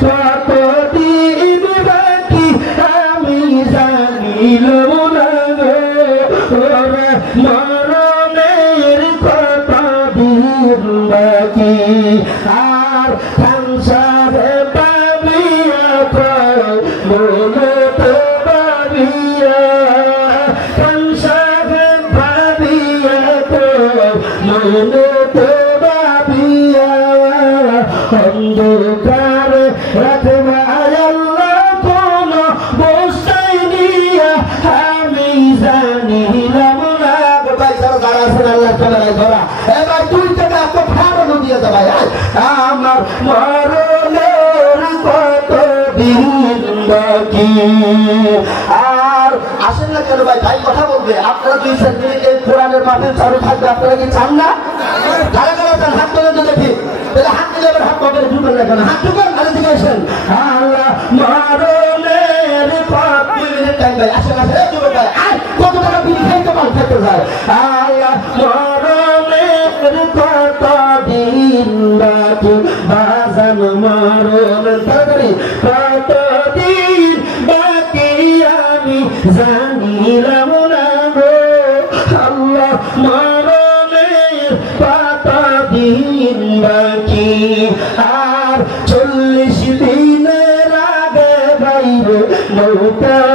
কতদিন বাকি আমি জানিলাম না ওরে মরণের কতদিন বাকি। আর সংসারে পাবিয়া মনে তো পাবিয়া। সংসারে পাবিয়া মনে তো পাবিয়া। অন্ধকার রাখবা আল্লাহ কোন বস্তাই নিয়া আমি জানিলাম না। ভাই ধরো যারা আছেন আল্লাহ চলে ধরা। এবার তুই থেকে এত ভালো দিয়ে আয়। আমার মরণের কত দিন বাকি। আর আসেন না কেন ভাই ভাই কথা বলবে। আপনারা দুই সেন্টিমিটার কোরআনের মাঠে চালু থাকবে আপনারা কি চান না? চান হাত তুলে তো দেখি। তাহলে হাত তুলে এবার হাত পাবেন ঢুকেন না কেন? হাত ঢুকেন আরে দিকে আসেন। আল্লাহ কত দিন টাইম আসেন আসেন যুবক ভাই আয় কত টাকা বিল খাইতে পান খেতে যায় আল্লাহ মরণের কত দিন বাকি বাজান মরণ তাড়াতাড়ি কত দিন বাকি আমি জানিলাম না গো। আল্লাহ কত দিন বাকি। আর চল্লিশ দিনের আগে বাইরে নৌকা